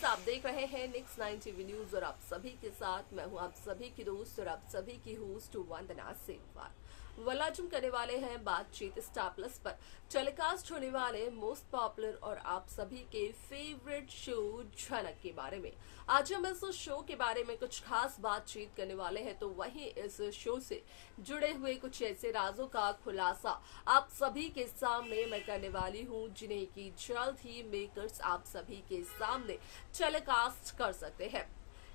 Viewers, आप देख रहे हैं नेक्स्ट 9 टीवी न्यूज और आप सभी के साथ मैं हूं आप सभी की दोस्त और आप सभी की होस्ट वंदना सेमवार। वलाजुम करने वाले हैं बातचीत स्टार प्लस पर टेलीकास्ट होने वाले मोस्ट पॉपुलर और आप सभी के फेवरेट शो झनक के बारे में। आज हम इस शो के बारे में कुछ खास बातचीत करने वाले हैं, तो वहीं इस शो से जुड़े हुए कुछ ऐसे राजों का खुलासा आप सभी के सामने मैं करने वाली हूं, जिन्हें की जल्द ही मेकर्स आप सभी के सामने टेलीकास्ट कर सकते हैं।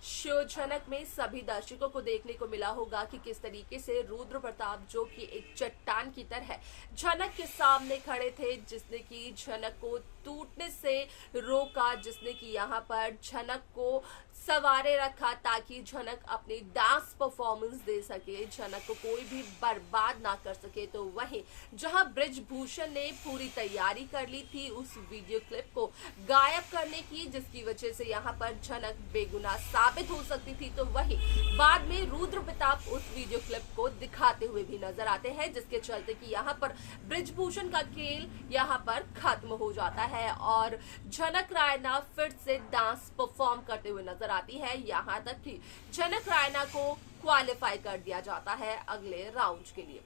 शो झनक में सभी दर्शकों को देखने को मिला होगा कि किस तरीके से रुद्र प्रताप, जो कि एक चट्टान की तरह झनक के सामने खड़े थे, जिसने की झनक को टूटने से रोका, जिसने की यहाँ पर झनक को सवारे रखा ताकि झनक अपनी डांस परफॉर्मेंस दे सके, झनक को कोई भी बर्बाद ना कर सके। तो वहीं जहां ब्रिजभूषण ने पूरी तैयारी कर ली थी उस वीडियो क्लिप को गायब करने की, जिसकी वजह से यहाँ पर झनक बेगुनाह साबित हो सकती थी, तो वहीं बाद में रुद्र प्रताप उस वीडियो क्लिप को दिखाते हुए भी नजर आते हैं, जिसके चलते कि यहाँ पर ब्रिजभूषण का खेल यहाँ पर खत्म हो जाता है और झनक रायना फिर से डांस परफॉर्म करते हुए नजर आती है। यहाँ तक कि झनक रायना को क्वालिफाई कर दिया जाता है अगले राउंड के लिए।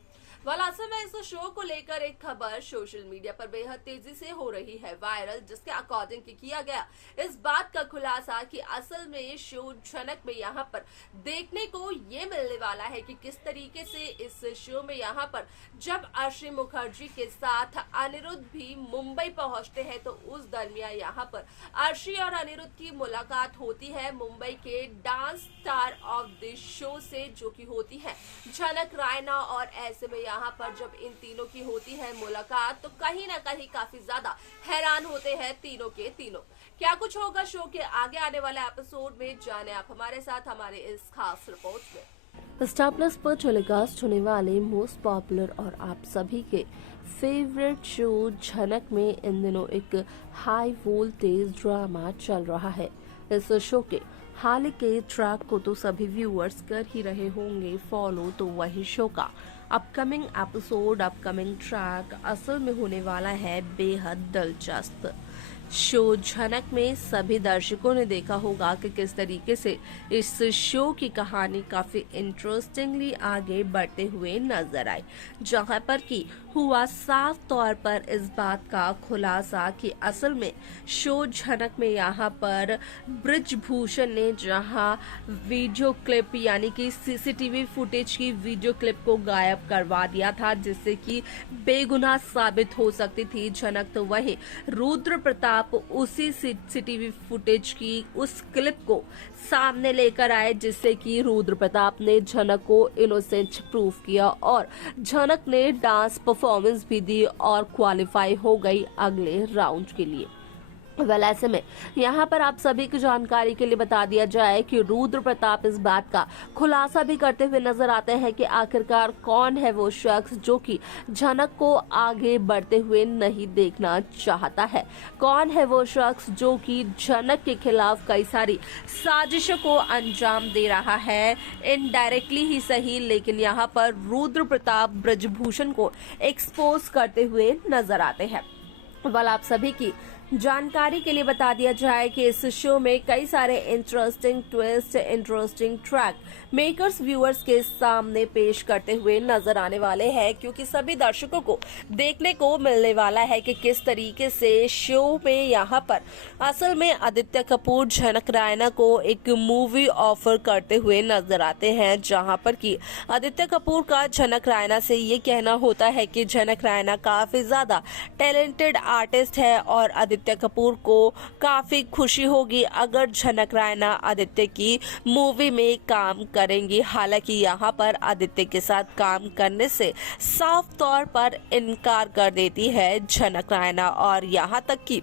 असल में इस शो को लेकर एक खबर सोशल मीडिया पर बेहद तेजी से हो रही है वायरल, जिसके अकॉर्डिंग किया गया इस बात का खुलासा कि असल में शो झनक में यहाँ पर देखने को ये मिलने वाला है कि किस तरीके से इस शो में यहाँ पर जब अर्शी मुखर्जी के साथ अनिरुद्ध भी मुंबई पहुंचते हैं, तो उस दरमियान यहाँ पर अर्शी और अनिरुद्ध की मुलाकात होती है मुंबई के dance star of the show से, जो की होती है झनक रायना। और ऐसे में यहाँ पर जब इन तीनों की होती है मुलाकात, तो कहीं ना कहीं काफी ज्यादा हैरान होते हैं तीनों के तीनों। क्या कुछ होगा शो के आगे आने वाले एपिसोड में, जाने आप हमारे साथ हमारे इस खास रिपोर्ट में। स्टार प्लस पर टेलीकास्ट होने वाले मोस्ट पॉपुलर और आप सभी के फेवरेट शो झनक में इन दिनों एक हाई वोल्टेज ड्रामा चल रहा है। इस शो के हाल के ट्रैक को तो सभी व्यूअर्स कर ही रहे होंगे फॉलो, तो वही शो का अपकमिंग एपिसोड, अपकमिंग ट्रैक असल में होने वाला है बेहद दिलचस्प। शो झनक में सभी दर्शकों ने देखा होगा कि किस तरीके से इस शो की कहानी काफी इंटरेस्टिंगली आगे बढ़ते हुए नजर आई, जहां पर कि हुआ साफ तौर पर इस बात का खुलासा कि असल में शो झनक में यहाँ पर ब्रिजभूषण ने जहां वीडियो क्लिप यानी कि सीसीटीवी फुटेज की वीडियो क्लिप को गायब करवा दिया था, जिससे कि बेगुनाह साबित हो सकती थी झनक, तो वही रुद्र प्रताप उसी सीसीटीवी फुटेज की उस क्लिप को सामने लेकर आए, जिससे कि रुद्र प्रताप ने झनक को इनोसेंट प्रूफ किया और झनक ने डांस परफॉर्मेंस भी दी और क्वालिफाई हो गई अगले राउंड के लिए। ऐसे में यहाँ पर आप सभी की जानकारी के लिए बता दिया जाए कि रुद्र प्रताप इस बात का खुलासा भी करते हुए नजर आते हैं कि आखिरकार कौन है वो शख्स जो कि झनक को आगे बढ़ते हुए नहीं देखना चाहता है, कौन है वो शख्स जो कि झनक के खिलाफ कई सारी साजिशों को अंजाम दे रहा है, इनडायरेक्टली ही सही, लेकिन यहाँ पर रुद्र प्रताप ब्रिजभूषण को एक्सपोज करते हुए नजर आते हैं। आप सभी की जानकारी के लिए बता दिया जाए कि इस शो में कई सारे interesting twist, interesting track makers viewers के सामने पेश करते हुए नजर आने वाले हैं, क्योंकि सभी दर्शकों को देखने को मिलने वाला है कि किस तरीके से शो में यहाँ पर असल में आदित्य कपूर झनक रायना को एक मूवी ऑफर करते हुए नजर आते हैं, जहां पर कि आदित्य कपूर का झनक रायना से ये कहना होता है कि झनक रायना काफी ज्यादा टैलेंटेड आर्टिस्ट है और आदित्य कपूर को काफी खुशी होगी अगर झनक रायना आदित्य की मूवी में काम करेंगी। हालांकि यहाँ पर आदित्य के साथ काम करने से साफ तौर पर इनकार कर देती है झनक रायना और यहाँ तक कि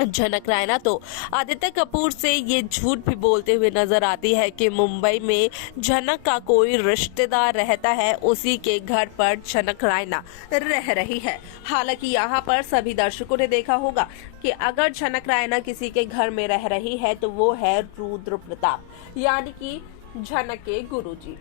झनक रायना तो आदित्य कपूर से ये झूठ भी बोलते हुए नजर आती है कि मुंबई में झनक का कोई रिश्तेदार रहता है, उसी के घर पर झनक रायना रह रही है। हालांकि यहाँ पर सभी दर्शकों ने देखा होगा कि अगर झनक रायना किसी के घर में रह रही है तो वो है रुद्र प्रताप, यानी कि झनक के गुरुजी।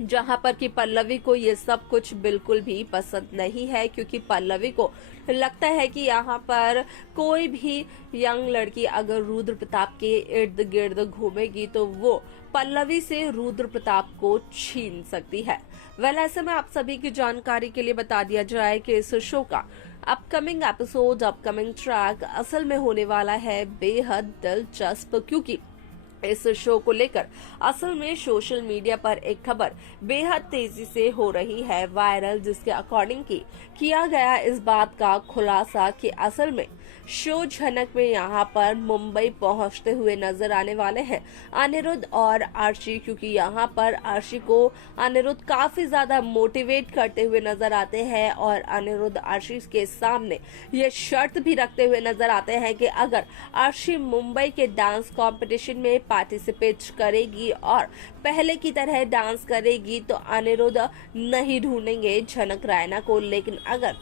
जहां पर कि पल्लवी को ये सब कुछ बिल्कुल भी पसंद नहीं है, क्योंकि पल्लवी को लगता है कि यहाँ पर कोई भी यंग लड़की अगर रुद्र प्रताप के इर्द गिर्द घूमेगी तो वो पल्लवी से रुद्र प्रताप को छीन सकती है। ऐसे में आप सभी की जानकारी के लिए बता दिया जाए कि इस शो का अपकमिंग एपिसोड, अपकमिंग ट्रैक असल में होने वाला है बेहद दिलचस्प, क्योंकि इस शो को लेकर असल में सोशल मीडिया पर एक खबर बेहद तेजी से हो रही है वायरल, जिसके अकॉर्डिंग किया गया इस बात का खुलासा कि असल में शो झनक में यहाँ पर मुंबई पहुंचते हुए नजर आने वाले हैं अनिरुद्ध और आर्शी, क्योंकि यहाँ पर आर्शी को अनिरुद्ध काफी ज्यादा मोटिवेट करते हुए नजर आते हैं और अनिरुद्ध आर्शी के सामने ये शर्त भी रखते हुए नजर आते हैं कि अगर आर्शी मुंबई के डांस कंपटीशन में पार्टिसिपेट करेगी और पहले की तरह डांस करेगी तो अनिरुद्ध नहीं ढूंढेंगे झनक रैना को, लेकिन अगर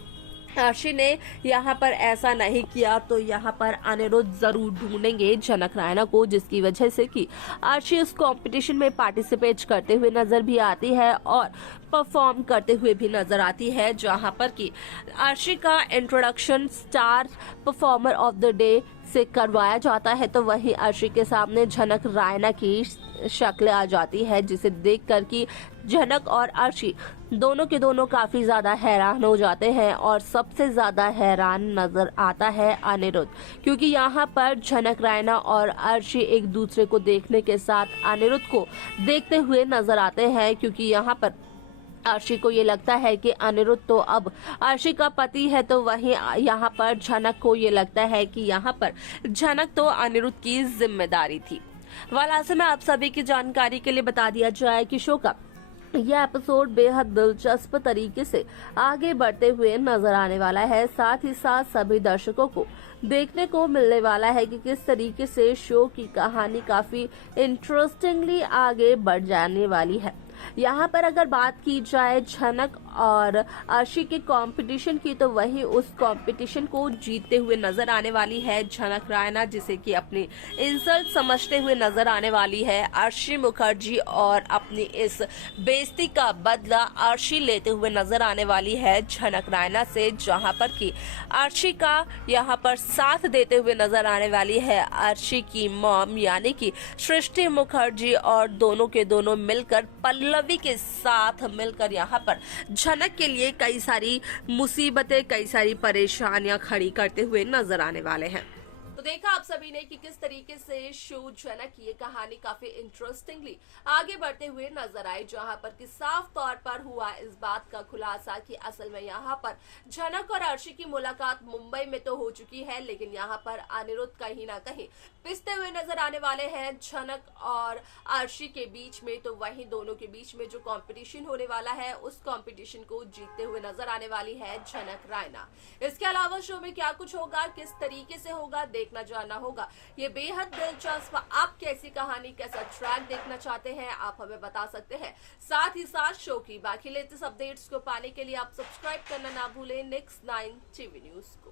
आर्शी ने यहाँ पर ऐसा नहीं किया तो यहाँ पर अनिरुद्ध जरूर ढूंढेंगे झनक रैना को, जिसकी वजह से कि आर्शी इस कंपटीशन में पार्टिसिपेट करते हुए नजर भी आती है और परफॉर्म करते हुए भी नजर आती है, जहाँ पर कि आर्शी का introduction star performer of the day से करवाया जाता है, तो वहीं आर्शी के सामने झनक रैना की शक्ल आ जाती है, जिसे देखकर कि झनक और आर्शी दोनों के दोनों काफी ज्यादा हैरान हो जाते हैं और सबसे ज्यादा हैरान नजर आता है अनिरुद्ध, क्योंकि यहाँ पर झनक रैना और आर्शी एक दूसरे को देखने के साथ अनिरुद्ध को देखते हुए नजर आते हैं, क्योंकि यहाँ पर आर्शी को ये लगता है कि अनिरुद्ध तो अब आर्शी का पति है, तो वहीं यहाँ पर झनक को ये लगता है कि यहाँ पर झनक तो अनिरुद्ध की जिम्मेदारी थी। ऐसे में आप सभी की जानकारी के लिए बता दिया जाए कि शो का यह एपिसोड बेहद दिलचस्प तरीके से आगे बढ़ते हुए नजर आने वाला है। साथ ही साथ सभी दर्शकों को देखने को मिलने वाला है कि किस तरीके से शो की कहानी काफी इंटरेस्टिंगली आगे बढ़ जाने वाली है। यहाँ पर अगर बात की जाए झनक और आर्शी के कंपटीशन की, तो वही उस कंपटीशन को जीतते हुए नजर आने वाली है झनक रैना, जिसे कि अपनी इंसल्ट समझते हुए नजर आने वाली है आर्शी मुखर्जी, और अपनी इस बेइज्जती का बदला आर्शी लेते हुए नजर आने वाली है झनक रैना से, जहां पर कि आर्शी का यहाँ पर साथ देते हुए नजर आने वाली है आर्शी की मॉम यानी कि सृष्टि मुखर्जी, और दोनों के दोनों मिलकर पल्लवी के साथ मिलकर यहाँ पर झनक के लिए कई सारी मुसीबतें, कई सारी परेशानियां खड़ी करते हुए नजर आने वाले हैं। तो देखा आप सभी ने कि किस तरीके से शो झनक की ये कहानी काफी इंटरेस्टिंगली आगे बढ़ते हुए नजर आई, जहां पर कि साफ तौर पर हुआ इस बात का खुलासा कि असल में यहाँ पर झनक और आर्शी की मुलाकात मुंबई में तो हो चुकी है, लेकिन यहाँ पर अनिरुद्ध कहीं ना कहीं पिसते हुए नजर आने वाले हैं झनक और आर्शी के बीच में। तो वहीं दोनों के बीच में जो कंपटीशन होने वाला है उस कंपटीशन को जीतते हुए नजर आने वाली है झनक रैना। इसके अलावा शो में क्या कुछ होगा, किस तरीके से होगा, देखना जानना होगा। ये बेहद दिलचस्प, आप कैसी कहानी, कैसा ट्रैक देखना चाहते हैं आप हमें बता सकते हैं। साथ ही साथ शो की बाकी लेटेस्ट अपडेट्स को पाने के लिए आप सब्सक्राइब करना ना भूलें नेक्स्ट 9 टीवी न्यूज को।